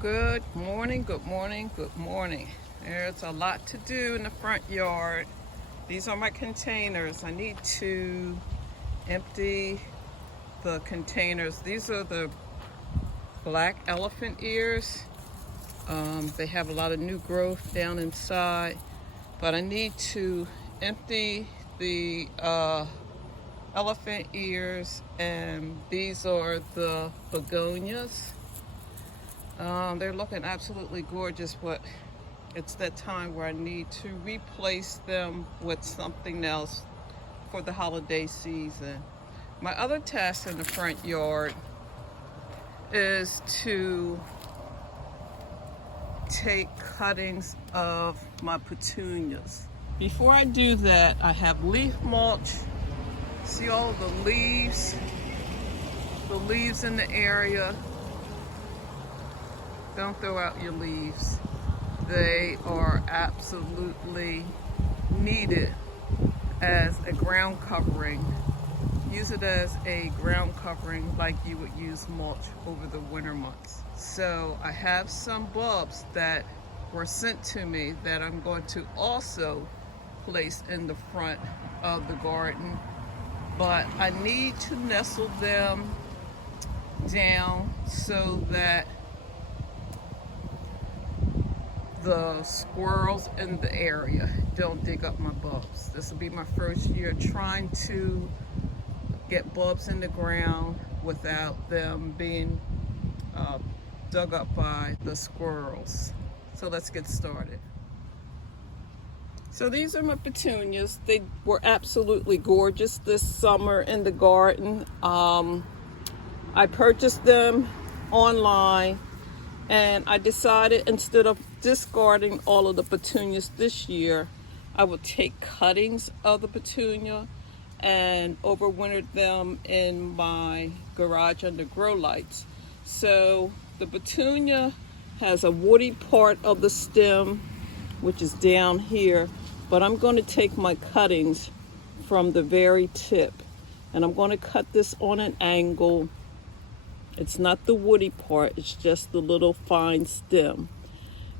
Good morning, good morning, good morning. There's a lot to do in the front yard. These are my containers. I need to empty the containers. These are the black elephant ears. They have a lot of new growth down inside, but I need to empty the elephant ears, and these are the begonias. They're looking absolutely gorgeous, but it's that time where I need to replace them with something else for the holiday season. My other task in the front yard is to take cuttings of my petunias. Before I do that, I have leaf mulch. See all the leaves in the area. Don't throw out your leaves. They are absolutely needed as a ground covering. Use it as a ground covering like you would use mulch over the winter months. So I have some bulbs that were sent to me that I'm going to also place in the front of the garden, but I need to nestle them down so that the squirrels in the area don't dig up my bulbs. This will be my first year trying to get bulbs in the ground without them being dug up by the squirrels. So let's get started. So these are my petunias. They were absolutely gorgeous this summer in the garden. I purchased them online, and I decided instead of discarding all of the petunias this year, I would take cuttings of the petunia and overwinter them in my garage under grow lights. So the petunia has a woody part of the stem, which is down here, but I'm going to take my cuttings from the very tip, and I'm going to cut this on an angle. It's not the woody part, it's just the little fine stem.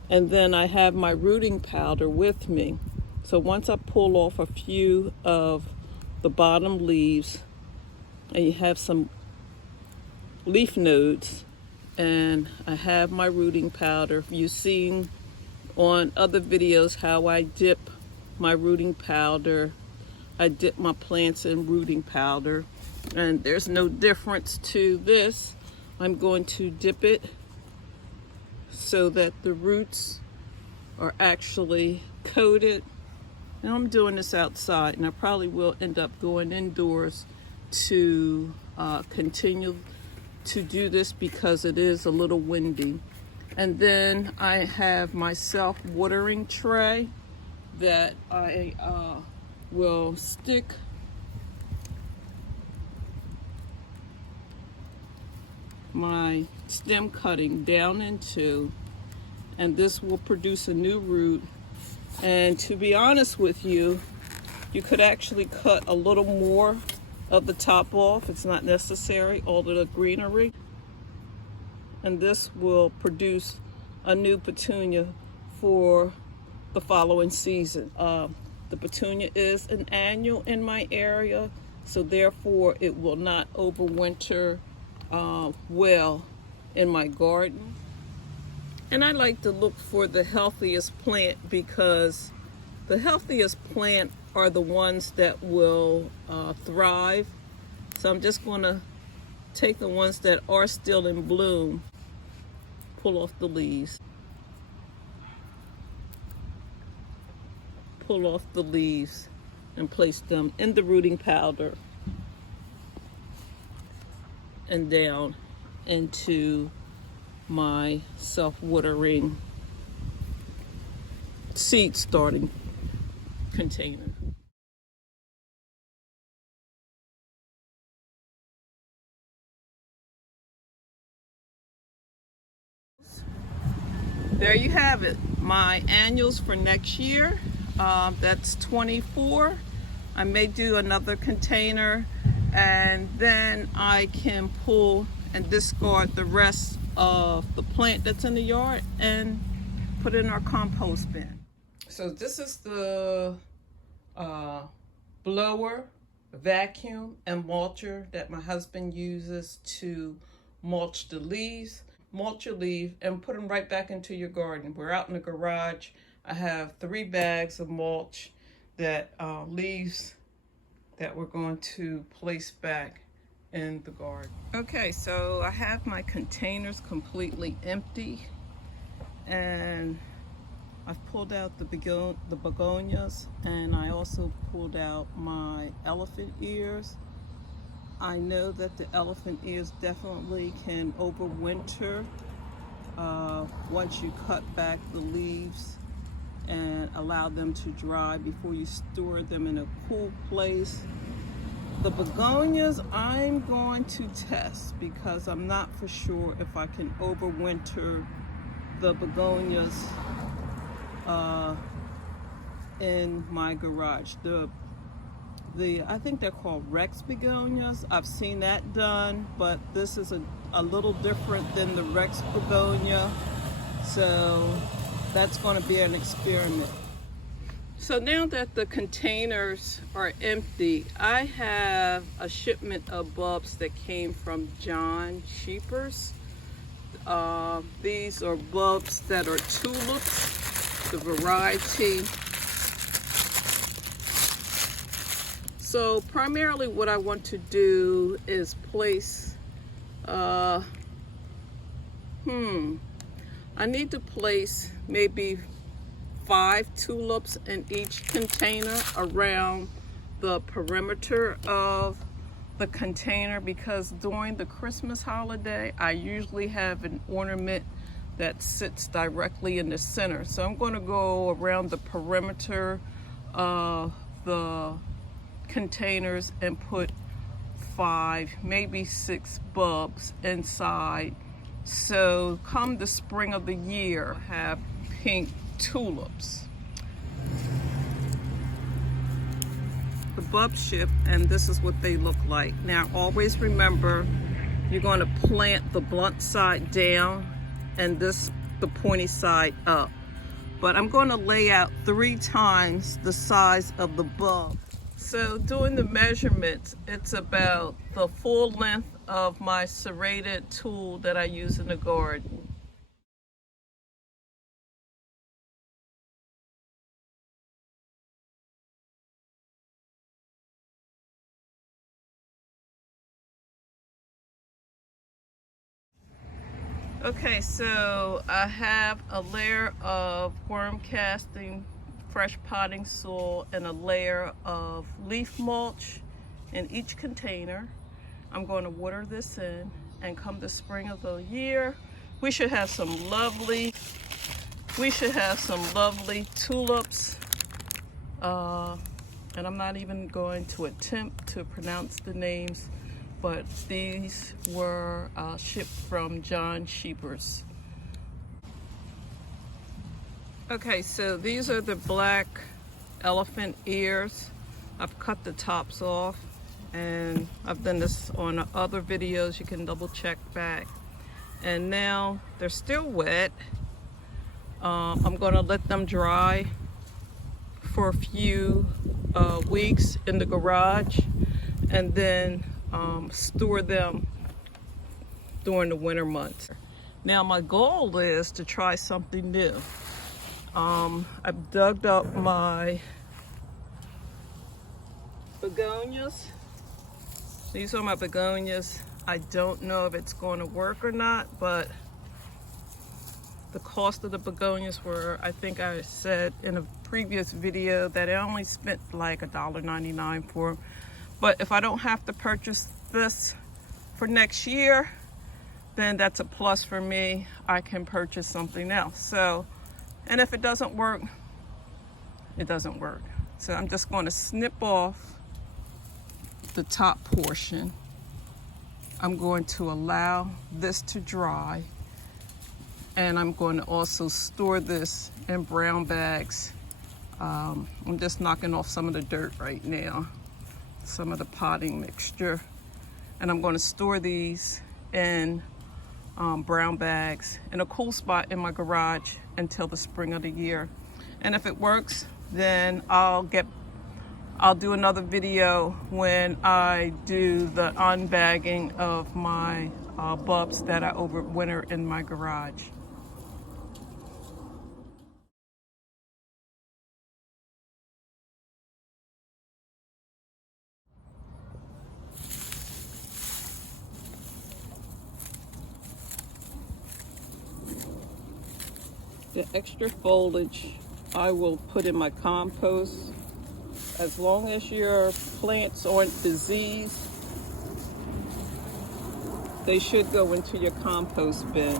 And then I have my rooting powder with me. So once I pull off a few of the bottom leaves, and you have some leaf nodes, and I have my rooting powder. You've seen on other videos how I dip my rooting powder. I dip my plants in rooting powder, and there's no difference to this. I'm going to dip it so that the roots are actually coated. And I'm doing this outside, and I probably will end up going indoors to continue to do this because it is a little windy. And then I have my self-watering tray that I will stick my stem cutting down into, and this will produce a new root. And to be honest with you, you could actually cut a little more of the top off. It's not necessary, all of the greenery. And this will produce a new petunia for the following season. The petunia is an annual in my area, so therefore it will not overwinter well in my garden. And I like to look for the healthiest plant, because the healthiest plant are the ones that will thrive. So I'm just going to take the ones that are still in bloom, pull off the leaves, pull off the leaves, and place them in the rooting powder and down into my self-watering seed starting container. There you have it, my annuals for next year. That's 24. I may do another container, and then I can pull and discard the rest of the plant that's in the yard and put it in our compost bin. So this is the blower, vacuum, and mulcher that my husband uses to mulch the leaves. Mulch your leaf and put them right back into your garden. We're out in the garage. I have 3 bags of mulch that leaves that we're going to place back in the garden. Okay, so I have my containers completely empty, and I've pulled out the begonias, and I also pulled out my elephant ears. I know that the elephant ears definitely can overwinter once you cut back the leaves and allow them to dry before you store them in a cool place. The begonias I'm going to test because I'm not for sure if I can overwinter the begonias in my garage. I think they're called Rex begonias. I've seen that done, but this is a little different than the Rex begonia. So that's going to be an experiment. So now that the containers are empty, I have a shipment of bulbs that came from John Sheepers. These are bulbs that are tulips, the variety. So primarily what I want to do is place, I need to place maybe 5 tulips in each container around the perimeter of the container, because during the Christmas holiday, I usually have an ornament that sits directly in the center. So I'm going to go around the perimeter of the containers and put 5, maybe 6 bulbs inside. So come the spring of the year, I have pink tulips. The bulbs ship, and this is what they look like. Now always remember, you're going to plant the blunt side down and the pointy side up. But I'm going to lay out 3 times the size of the bulb. So doing the measurements, it's about the full length of my serrated tool that I use in the garden. Okay, so I have a layer of worm casting, fresh potting soil, and a layer of leaf mulch in each container. I'm going to water this in, and come the spring of the year, we should have some lovely tulips. And I'm not even going to attempt to pronounce the names, but these were shipped from John Sheepers. Okay, so these are the black elephant ears. I've cut the tops off, and I've done this on other videos. You can double check back. And now they're still wet. I'm gonna let them dry for a few weeks in the garage, and then store them during the winter months. Now my goal is to try something new. I've dug up my begonias. These are my begonias. I don't know if it's going to work or not, but the cost of the begonias were, I think I said in a previous video that I only spent like $1.99 for them. But if I don't have to purchase this for next year, then that's a plus for me. I can purchase something else. So, and if it doesn't work, it doesn't work. So I'm just going to snip off the top portion. I'm going to allow this to dry, and I'm going to also store this in brown bags. I'm just knocking off some of the dirt right now, some of the potting mixture, and I'm going to store these in brown bags in a cool spot in my garage until the spring of the year. And if it works, then I'll do another video when I do the unbagging of my bulbs that I overwinter in my garage. The extra foliage I will put in my compost. As long as your plants aren't diseased, they should go into your compost bin.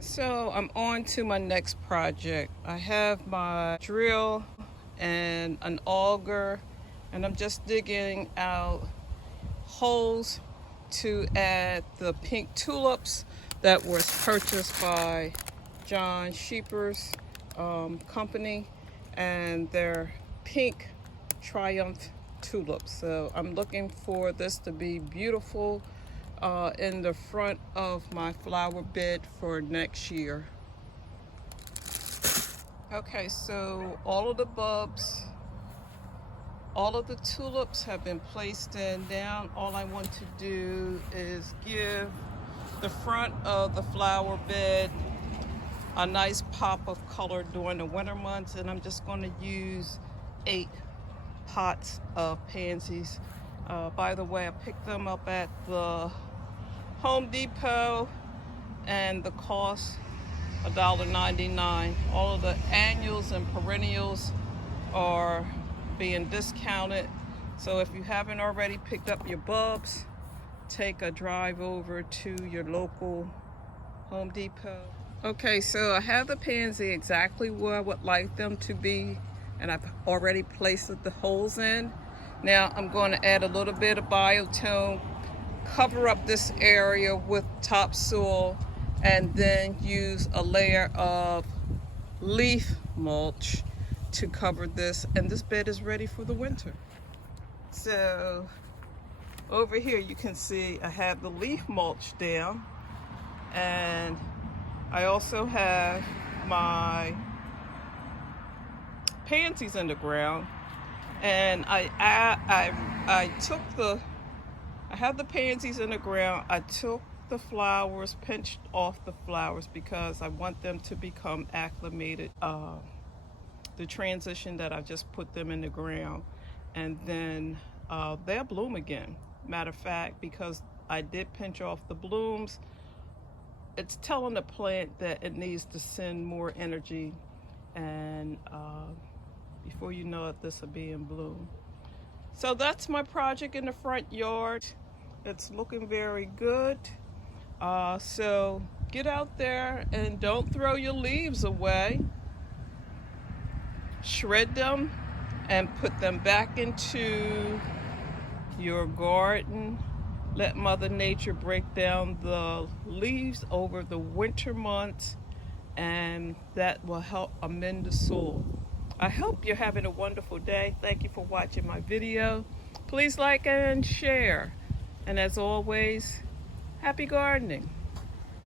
So I'm on to my next project. I have my drill and an auger, and I'm just digging out holes to add the pink tulips that was purchased by John Sheeper's company, and they're pink Triumph tulips. So I'm looking for this to be beautiful in the front of my flower bed for next year. Okay, so all of the bulbs, all of the tulips have been placed in. Now all I want to do is give the front of the flower bed a nice pop of color during the winter months, and I'm just going to use 8 pots of pansies. By the way, I picked them up at the Home Depot, and the cost $1.99. All of the annuals and perennials are being discounted. So if you haven't already picked up your bulbs, take a drive over to your local Home Depot. Okay, so I have the pansy exactly where I would like them to be, and I've already placed the holes in. Now I'm going to add a little bit of biotone, cover up this area with topsoil, and then use a layer of leaf mulch to cover this, and this bed is ready for the winter. So over here you can see I have the leaf mulch down, and I also have my pansies in the ground, and I have the pansies in the ground. I took the flowers, pinched off the flowers because I want them to become acclimated, the transition that I just put them in the ground, and then they'll bloom again. Matter of fact, because I did pinch off the blooms, it's telling the plant that it needs to send more energy, and before you know it, this will be in bloom. So that's my project in the front yard. It's looking very good. So get out there and don't throw your leaves away. Shred them and put them back into your garden. Let Mother Nature break down the leaves over the winter months, and that will help amend the soil. I hope you're having a wonderful day. Thank you for watching my video. Please like and share. And as always, happy gardening.